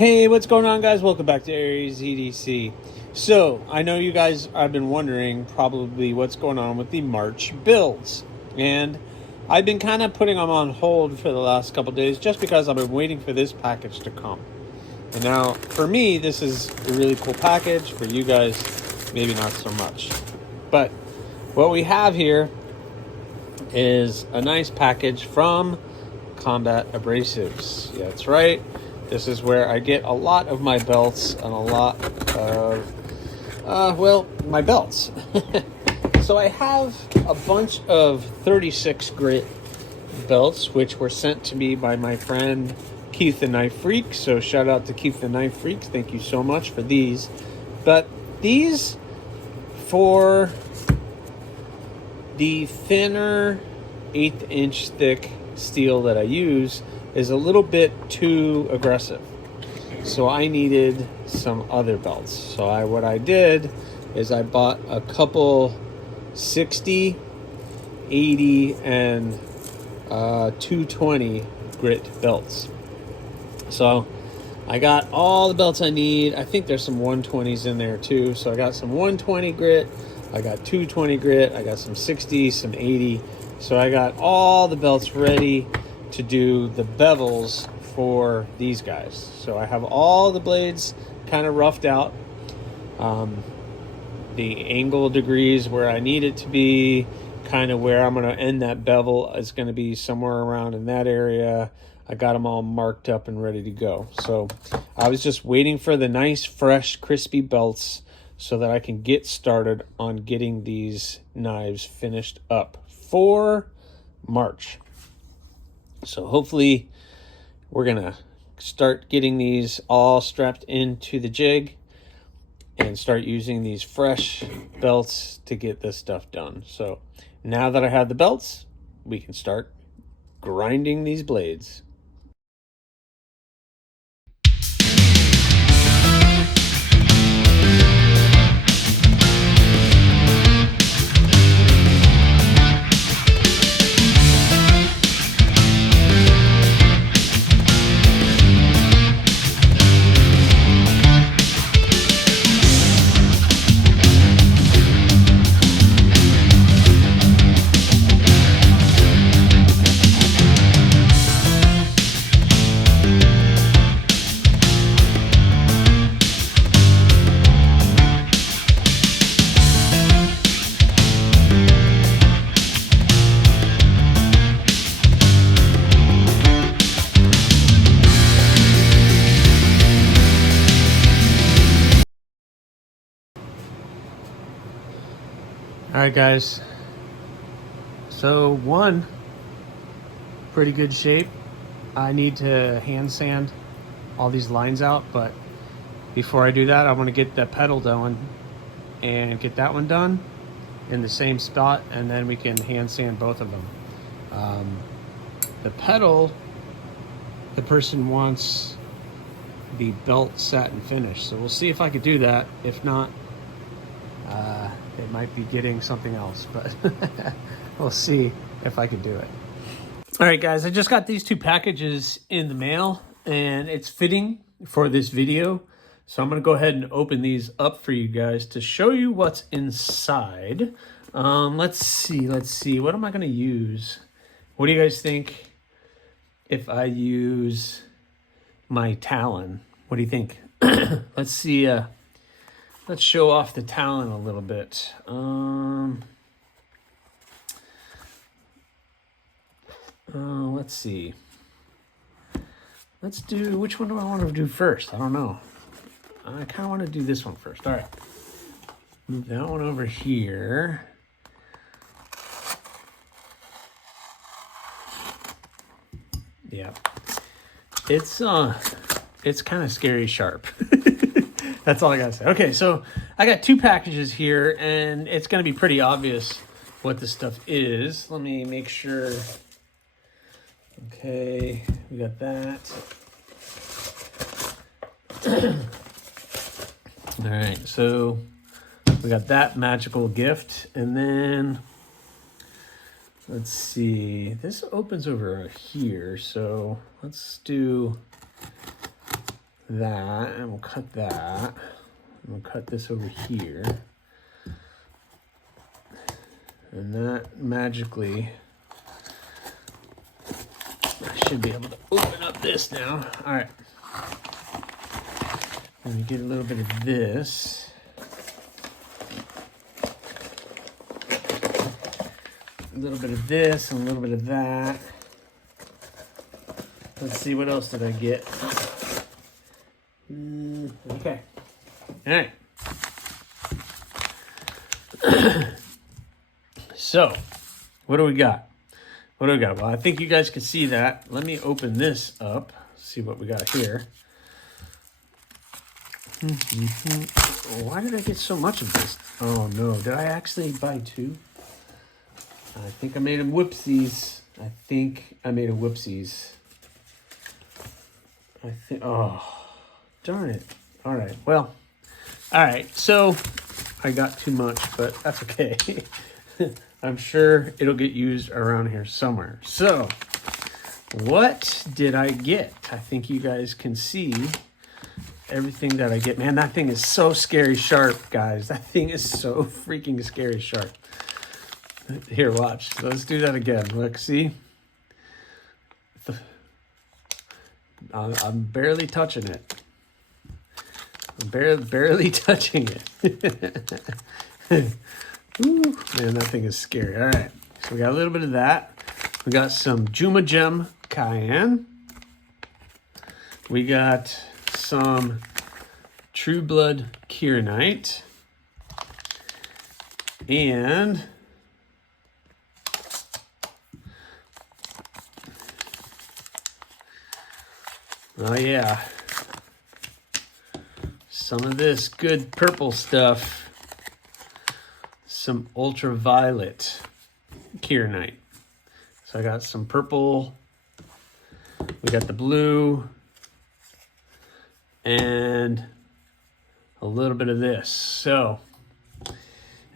Hey, what's going on, guys? Welcome back to Aries EDC. So, I know you guys have been wondering probably what's going on with the March builds. And I've been kind of putting them on hold for the last couple days just because I've been waiting for this package to come. And now, for me, this is a really cool package. For you guys, maybe not so much. But what we have here is a nice package from Combat Abrasives. Yeah, that's right. This is where I get a lot of my belts and a lot of, my belts. So I have a bunch of 36 grit belts, which were sent to me by my friend Kife the Knife Freak. So shout out to Kife the Knife Freaks. Thank you so much for these. But these, for the thinner 1/8 inch thick steel that I use, is a little bit too aggressive. So I needed some other belts. So what I did is I bought a couple 60, 80, and 220 grit belts. So I got all the belts I need. I think there's some 120s in there too. So I got some 120 grit, I got 220 grit, I got some 60, some 80. So I got all the belts ready to do the bevels for these guys. So I have all the blades kind of roughed out. The angle degrees where I need it to be, kind of where I'm going to end that bevel is going to be somewhere around in that area. I got them all marked up and ready to go. So I was just waiting for the nice, fresh, crispy belts so that I can get started on getting these knives finished up for March. So hopefully we're going to start getting these all strapped into the jig and start using these fresh belts to get this stuff done. So now that I have the belts, we can start grinding these blades. All right, guys. So one, pretty good shape. I need to hand sand all these lines out, but before I do that, I want to get the pedal done and get that one done in the same spot, and then we can hand sand both of them. The pedal, the person wants the belt set and finished, so we'll see if I could do that. If not, it might be getting something else, but we'll see if I can do it. All right, guys, I just got these two packages in the mail, and it's fitting for this video. So I'm going to go ahead and open these up for you guys to show you what's inside. Let's see. What am I going to use? What do you guys think if I use my Talon? What do you think? Let's see. Let's show off the Talon a little bit. Let's see. Let's do, which one do I want to do first? I don't know. I kind of want to do this one first. All right. Move that one over here. Yeah. It's kind of scary sharp. That's all I gotta say. Okay, so I got two packages here, and it's gonna be pretty obvious what this stuff is. Let me make sure. Okay, we got that. All right, so we got that magical gift, and then let's see. This opens over here, so let's do that, and we'll cut that. And we'll cut this over here. And that magically, I should be able to open up this now. All right. Let me get a little bit of this. A little bit of this and a little bit of that. Let's see, what else did I get? Okay. All right. So, what do we got? What do we got? Well, I think you guys can see that. Let me open this up. See what we got here. Why did I get so much of this? Oh no, did I actually buy two? I think I made a whoopsies. Oh, darn it. All right, well, all right, so I got too much, but that's okay. I'm sure it'll get used around here somewhere. So, what did I get? I think you guys can see everything that I get. Man, that thing is so scary sharp, guys. That thing is so freaking scary sharp. Here, watch. Let's do that again. Look, see? I'm barely touching it. I'm barely touching it. Ooh, man, that thing is scary. All right. So we got a little bit of that. We got some Juma Gem Cayenne. We got some True Blood Kieranite. And oh yeah, some of this good purple stuff. Some ultraviolet Kieranite. So I got some purple. We got the blue. And a little bit of this. So,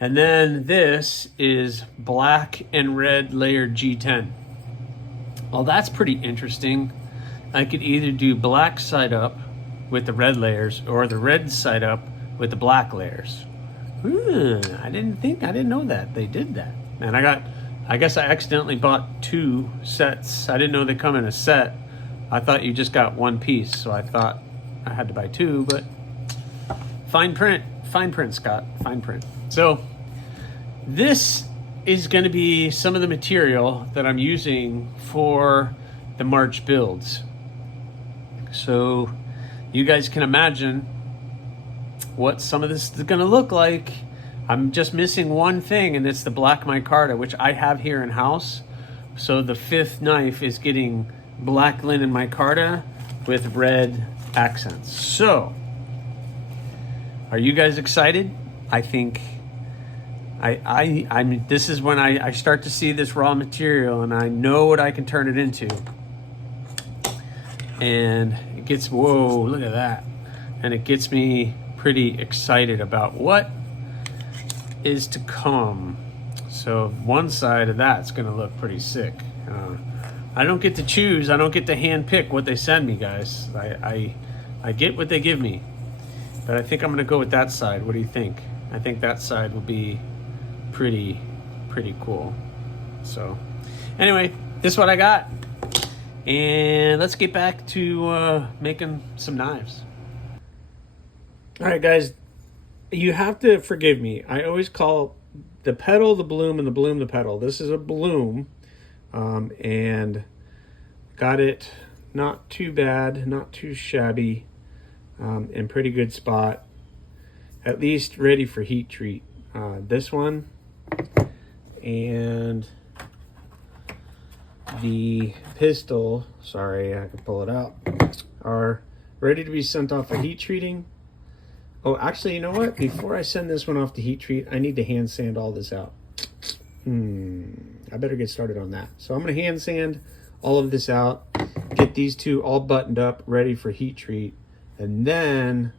and then this is black and red layered G10. Well, that's pretty interesting. I could either do black side up with the red layers or the red side up with the black layers. I didn't know that they did that. And I guess I accidentally bought two sets. I didn't know they come in a set. I thought you just got one piece, so I thought I had to buy two, but fine print, Scott, fine print. So this is going to be some of the material that I'm using for the March builds. So you guys can imagine what some of this is going to look like. I'm just missing one thing, and it's the black micarta, which I have here in house. So the fifth knife is getting black linen micarta with red accents. So are you guys excited? I think I'm this is when I start to see this raw material and I know what I can turn it into. And it gets, whoa, look at that. And it gets me pretty excited about what is to come. So one side of that's gonna look pretty sick. I don't get to choose. I don't get to hand pick what they send me, guys. I get what they give me. But I think I'm gonna go with that side. What do you think? I think that side will be pretty cool. So anyway, this is what I got. And let's get back to making some knives. All right, guys, you have to forgive me. I always call the petal the bloom and the bloom the petal. This is a bloom, and got it not too bad, not too shabby, in pretty good spot, at least ready for heat treat. This one and the pistol, sorry, I can pull it out, are ready to be sent off for heat treating. Oh, actually, you know what? Before I send this one off to heat treat, I need to hand sand all this out. I better get started on that. So I'm going to hand sand all of this out, get these two all buttoned up, ready for heat treat, and then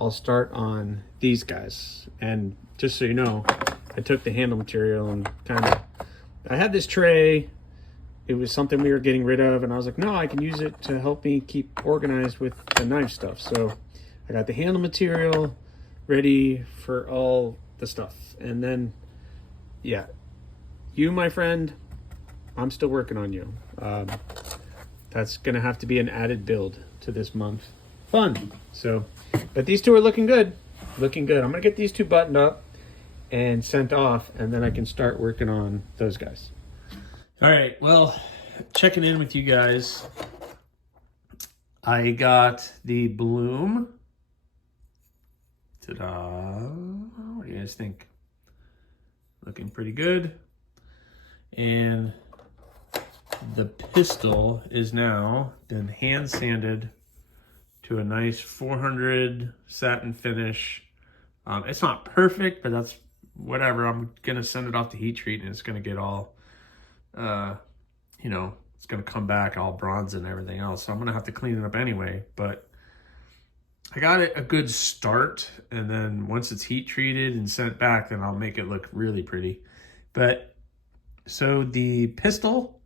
I'll start on these guys. And just so you know, I took the handle material and I had this tray it was something we were getting rid of, and I was like, no, I can use it to help me keep organized with the knife stuff. So I got the handle material ready for all the stuff. And then, yeah, you, my friend, I'm still working on you. That's gonna have to be an added build to this month. Fun. So, but these two are looking good. Looking good. I'm gonna get these two buttoned up and sent off, and then I can start working on those guys. All right, well, checking in with you guys. I got the Bloom. Ta-da. What do you guys think? Looking pretty good. And the pistol is now been hand sanded to a nice 400 satin finish. It's not perfect, but that's whatever. I'm gonna send it off to heat treat, and it's gonna get all you know, it's gonna come back all bronze and everything else. So I'm gonna have to clean it up anyway, but I got it a good start, and then once it's heat treated and sent back, then I'll make it look really pretty. But so the pistol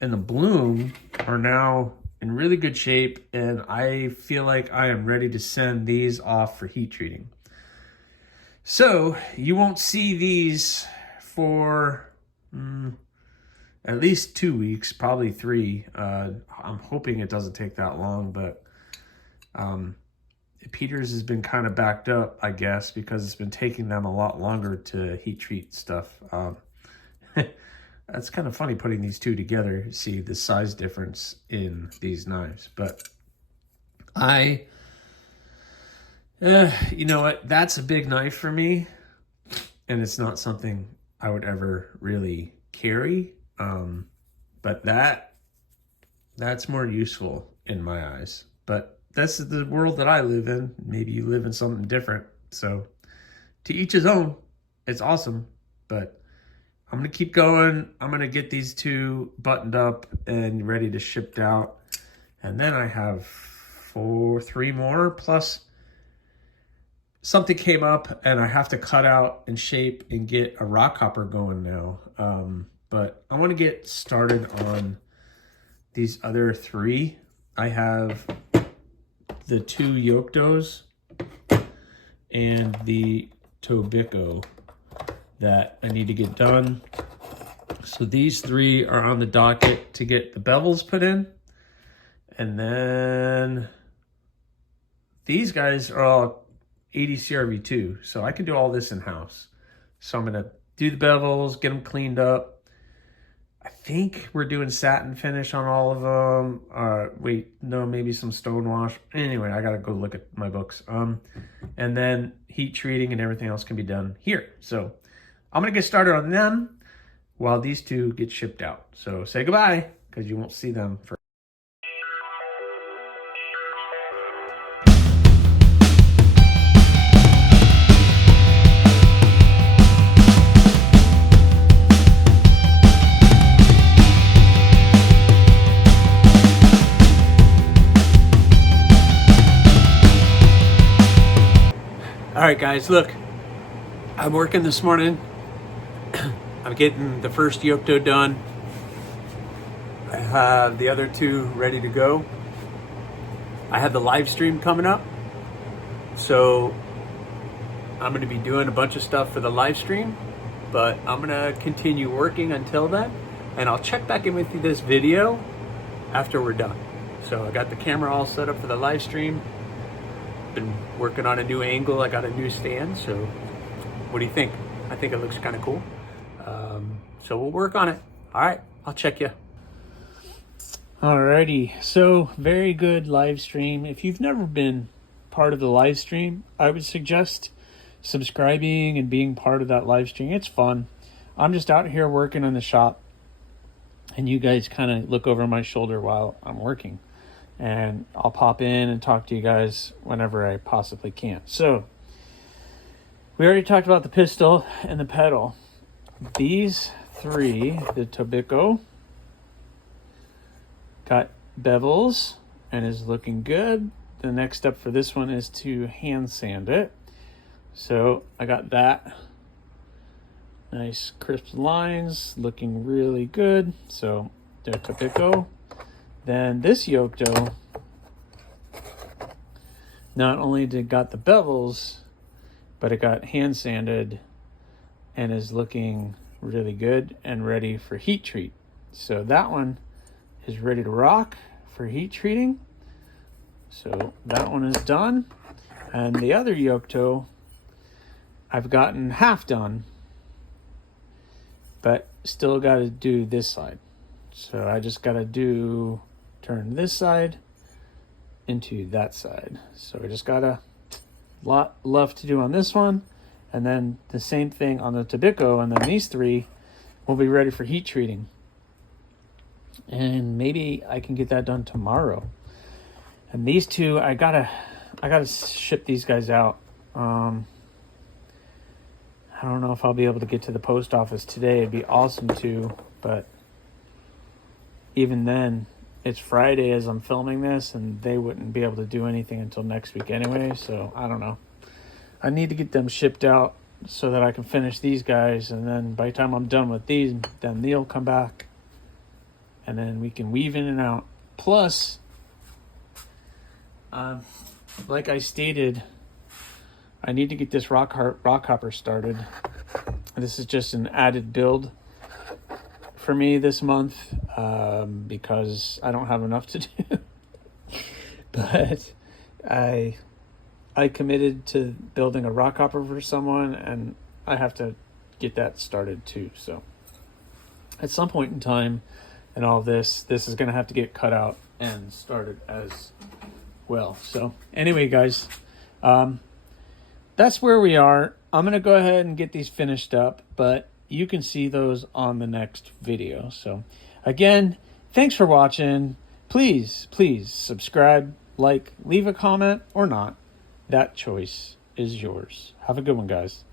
and the Bloom are now in really good shape, and I feel like I am ready to send these off for heat treating. So you won't see these for at least 2 weeks, probably 3. I'm hoping it doesn't take that long, but Peters has been kind of backed up, I guess, because it's been taking them a lot longer to heat treat stuff. That's kind of funny putting these two together, see the size difference in these knives. But you know what, that's a big knife for me, and it's not something I would ever really carry. But that's more useful in my eyes. But that's the world that I live in. Maybe you live in something different. So to each his own. It's awesome. But I'm going to keep going. I'm going to get these two buttoned up and ready to ship out. And then I have 3 more, plus something came up and I have to cut out and shape and get a rock hopper going now. But I want to get started on these other 3. I have the 2 Yoktos and the Tobiko that I need to get done. So these 3 are on the docket to get the bevels put in. And then these guys are all 80 CRV2, so I can do all this in-house. So I'm going to do the bevels, get them cleaned up. I think we're doing satin finish on all of them. Wait, no, maybe some stone wash. Anyway, I got to go look at my books. And then heat treating and everything else can be done here. So I'm going to get started on them while these 2 get shipped out. So say goodbye, because you won't see them for... All right, guys, look, I'm working this morning. I'm getting the first Yokto done. I have the other 2 ready to go. I have the live stream coming up. So I'm going to be doing a bunch of stuff for the live stream, but I'm going to continue working until then. And I'll check back in with you this video after we're done. So I got the camera all set up for the live stream. Been working on a new angle. I got a new stand. So what do you think? I think it looks kind of cool. So we'll work on it. All right, I'll check you. Alrighty, so very good live stream. If you've never been part of the live stream, I would suggest subscribing and being part of that live stream. It's fun. I'm just out here working in the shop, and you guys kind of look over my shoulder while I'm working. And I'll pop in and talk to you guys whenever I possibly can. So, we already talked about the pistol and the pedal. These 3, the Tobiko, got bevels and is looking good. The next step for this one is to hand sand it. So I got that. Nice crisp lines, looking really good. So the Topico. Then this yoke dough, not only did it got the bevels, but it got hand sanded and is looking really good and ready for heat treat. So that one is ready to rock for heat treating. So that one is done. And the other yoke dough, I've gotten half done, but still got to do this side. So I just got to turn this side into that side. So we just got a lot left to do on this one. And then the same thing on the Tobico. And then these three will be ready for heat treating. And maybe I can get that done tomorrow. And these two, I gotta ship these guys out. I don't know if I'll be able to get to the post office today. It'd be awesome to, but even then, it's Friday as I'm filming this, and they wouldn't be able to do anything until next week anyway, so I don't know. I need to get them shipped out so that I can finish these guys, and then by the time I'm done with these, then they'll come back, and then we can weave in and out. Plus, like I stated, I need to get this rock hopper started. This is just an added build for me this month because I don't have enough to do. But I committed to building a rock hopper for someone, and I have to get that started too. So at some point in time and all this is going to have to get cut out and started as well. So anyway, guys, that's where we are. I'm going to go ahead and get these finished up, but you can see those on the next video. So again, thanks for watching. Please subscribe, like, leave a comment or not. That choice is yours. Have a good one, guys.